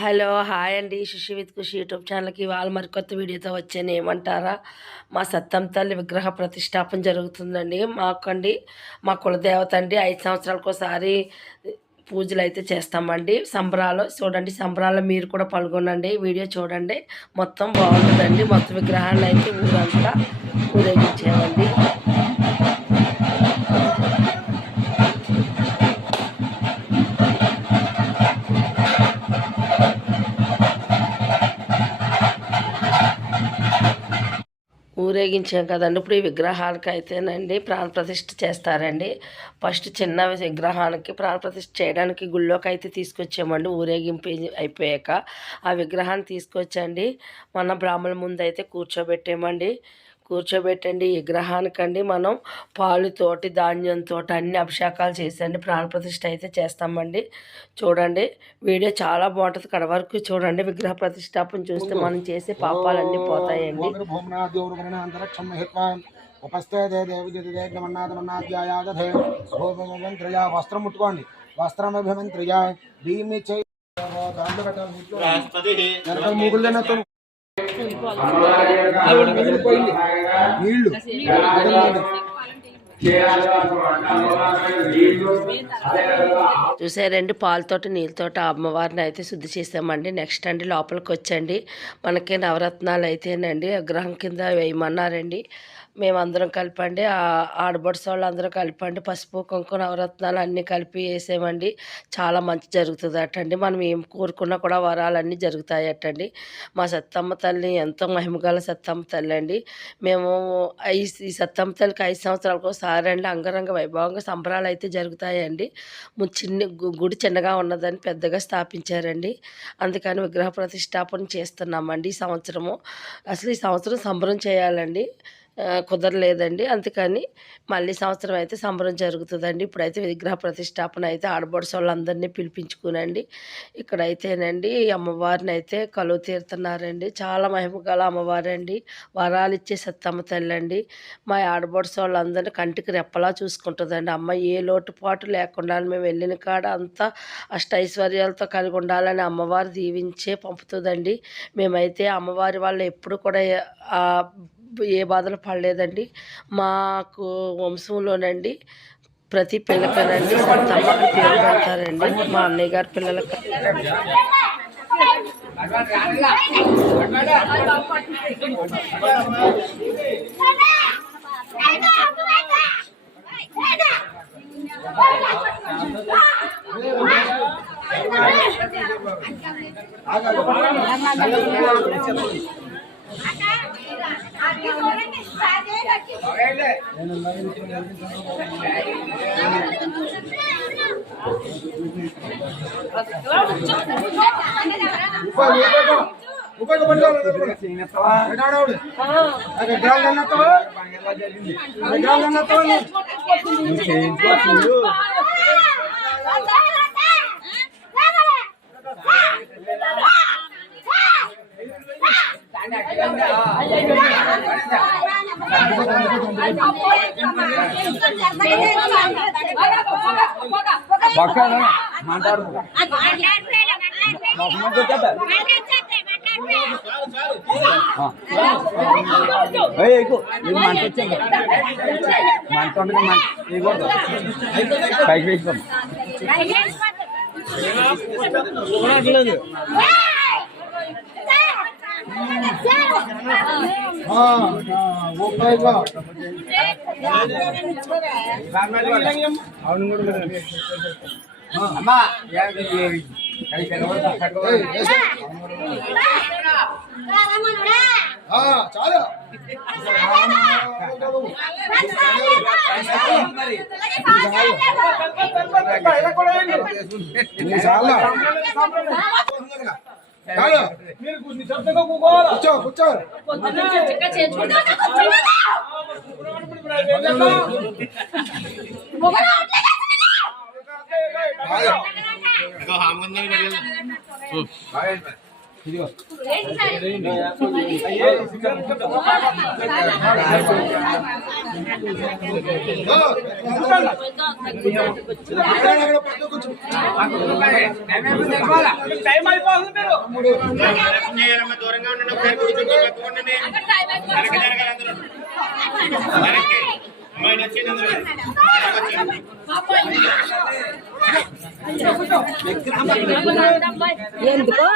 Hello hi అండి. శుషి with Kushi YouTube ఛానల్కి వాళ్ళు మరికొత్త వీడియోతో వచ్చాను. ఏమంటారా, మా సత్తం తల్లి విగ్రహ ప్రతిష్టాపన జరుగుతుందండి. మాకండి మా కులదేవత అండి 5 సంవత్సరాలకు ఒకసారి పూజలు అయితే చేస్తామండి. సంబరాలు చూడండి, సంబరాలు మీరు కూడా పాల్గొనండి. వీడియో చూడండి, మొత్తం బాగుంటుందండి. మొత్తం విగ్రహాన్ని అయితే ఊరంతా ఊరేగించామండి. ఊరేగించాం కదండి. ఇప్పుడు ఈ విగ్రహానికి అయితేనండి ప్రాణప్రతిష్ఠ చేస్తారండి. ఫస్ట్ చిన్న విగ్రహానికి ప్రాణప్రతిష్ఠ చేయడానికి గుళ్ళోకి అయితే తీసుకొచ్చామండి. ఊరేగింపు అయిపోయాక ఆ విగ్రహాన్ని తీసుకొచ్చండి మన బ్రాహ్మణుల ముందు అయితే కూర్చోబెట్టామండి. కూర్చోబెట్టండి ఈ విగ్రహానికండి మనం పాలుతోటి ధాన్యంతో అన్ని అభిషేకాలు చేసండి ప్రాణప్రతిష్ఠ అయితే చేస్తామండి. చూడండి, వీడియో చాలా బాగుంటుంది. కడ వరకు చూడండి. విగ్రహ ప్రతిష్టాపన చూస్తే మనం చేసే పాపాలన్నీ పోతాయండి. వస్త్రం ముట్టుకోండి. వస్త్రం అభిమంత్రయ నీళ్లు చూసారండి, పాలతోటి నీళ్ళతోటి అమ్మవారిని అయితే శుద్ధి చేసామండి. నెక్స్ట్ అండి లోపలికి వచ్చండి. మనకి నవరత్నాలు అయితేనండి విగ్రహం కింద వేయమన్నారండి. మేమందరం కలిపండి, ఆడబడుసు వాళ్ళు అందరూ కలిపండి పసుపు కుంకుమ నవరత్నాలు అన్నీ కలిపి వేసామండి. చాలా మంచి జరుగుతుంది అటండి. మనం ఏం కోరుకున్నా కూడా వరాలన్నీ జరుగుతాయటండి. మా సత్తమ్మ తల్లి ఎంతో మహిమగల సత్తమ్మ తల్లి అండి. మేము ఈ సత్తమ్మ తల్లికి 5 సంవత్సరాలకు ఒకసారి అండి అంగరంగ వైభవంగా సంబరాలు అయితే జరుగుతాయండి. గుడి చిన్నగా ఉన్నదని పెద్దగా స్థాపించారండి. అందుకని విగ్రహ ప్రతిష్టాపన చేస్తున్నామండి ఈ సంవత్సరము. అసలు ఈ సంవత్సరం సంబరం చేయాలండి, కుదరలేదండి. అందుకని మళ్ళీ సంవత్సరం అయితే సంబరం జరుగుతుందండి. ఇప్పుడైతే విగ్రహ ప్రతిష్టాపన అయితే ఆడబడుసు వాళ్ళందరినీ పిలిపించుకునండి. ఇక్కడైతేనండి అమ్మవారిని అయితే కలువ తీరుతున్నారండి. చాలా మహిమగల అమ్మవారండి, వరాలు ఇచ్చే సత్తమ్మ తల్లి అండి. మా ఆడబడుసు వాళ్ళందరినీ కంటికి రెప్పలా చూసుకుంటుందండి. అమ్మ ఏ లోటుపాటు లేకుండా మేము వెళ్ళిన కాడ అంతా అష్టైశ్వర్యాలతో కలిగి ఉండాలని అమ్మవారు దీవించే పంపుతుందండి. మేమైతే అమ్మవారి వాళ్ళు ఎప్పుడు కూడా ఏ బాధలు పడలేదండి. మాకు వంశంలోనండి ప్రతి పిల్లకనండి సత్తమ్మకి పేరు పెడతారండి. మా అన్నయ్య గారి పిల్లలకి మాట్లాడు పైకి వేసుకో అమ్మా చాలా కూర్చో కూర్చో ఇదిగో టైం అయిపోతుంది మీరు దూరంగా ఉండండి ఒకసారి కూర్చోండి పట్టుకోండి వెనక్కి జరగాలి అందరూ వెనక్కి అమ్మాయి నచ్చింది అందరూ ఎందుకో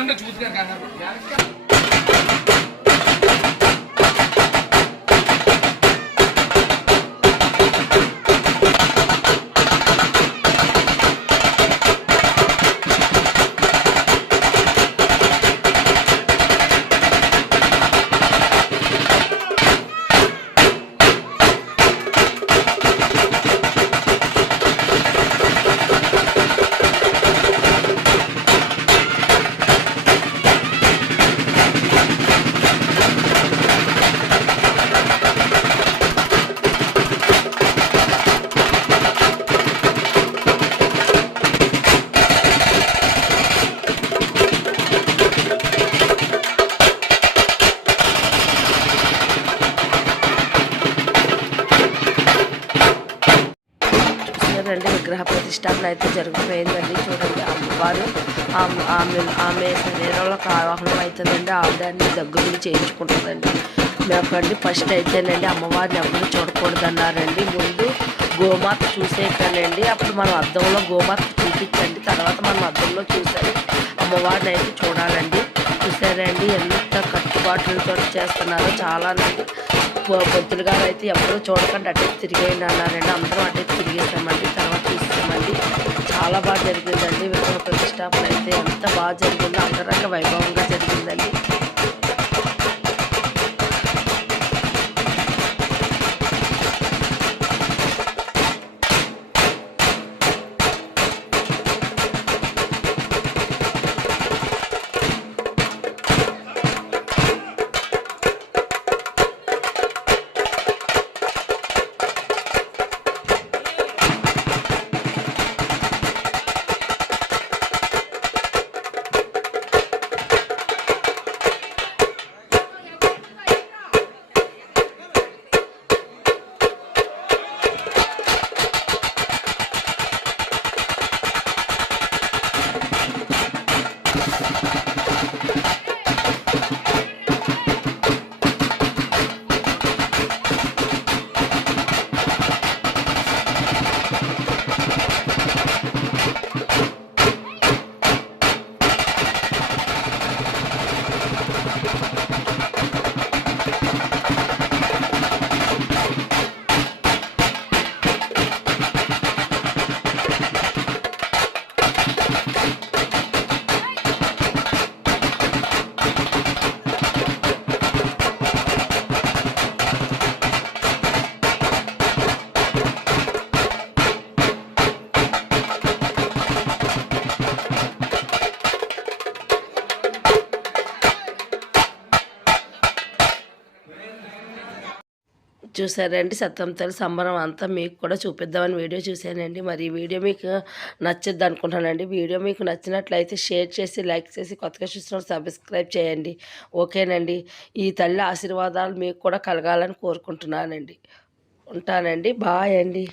నుండి చూసుకున్నారు కదా. చూసారండి విగ్రహ ప్రతిష్టాపన అయితే జరిగిపోయిందండి. చూడండి అమ్మవారు ఆమె శరీరంలో ఆవాహనం అవుతుందండి. ఆవిడాన్ని దగ్గరుండి చేయించుకుంటుందండి. మాకండి ఫస్ట్ అయితేనండి అమ్మవారిని ఎవరు చూడకూడదన్నారండి. ముందు గోమాత చూసేయకండి, అప్పుడు మనం అద్దంలో గోమాత చూపించండి, తర్వాత మనం అద్దంలో చూసాలి అమ్మవారిని అయితే చూడాలండి. చూసారండి ఎంత కట్టుబాట్లతో చేస్తున్నారో. చాలానండి పొద్దులు గారు అయితే ఎవరూ చూడకండి అటే తిరిగేయండి అన్నారండి. అందరం అటే తిరిగేసామండి. తర్వాత చూస్తామండి. చాలా బాగా జరిగిందండి విగ్రహ ప్రతిష్టాపన అయితే. ఎంత బాగా జరిగిందో, అంగరంగ వైభవంగా జరిగిందండి. చూసారండి సత్యంతల సంబరం అంతా మీకు కూడా చూపిద్దామని వీడియో చూశానండి. మరి ఈ వీడియో మీకు నచ్చుద్ది అనుకుంటున్నానండి. వీడియో మీకు నచ్చినట్లయితే షేర్ చేసి, లైక్ చేసి, కొత్తగా చూసిన సబ్స్క్రైబ్ చేయండి. ఓకేనండి. ఈ తల్లి ఆశీర్వాదాలు మీకు కూడా కలగాలని కోరుకుంటున్నానండి. ఉంటానండి. బాయ్ అండి.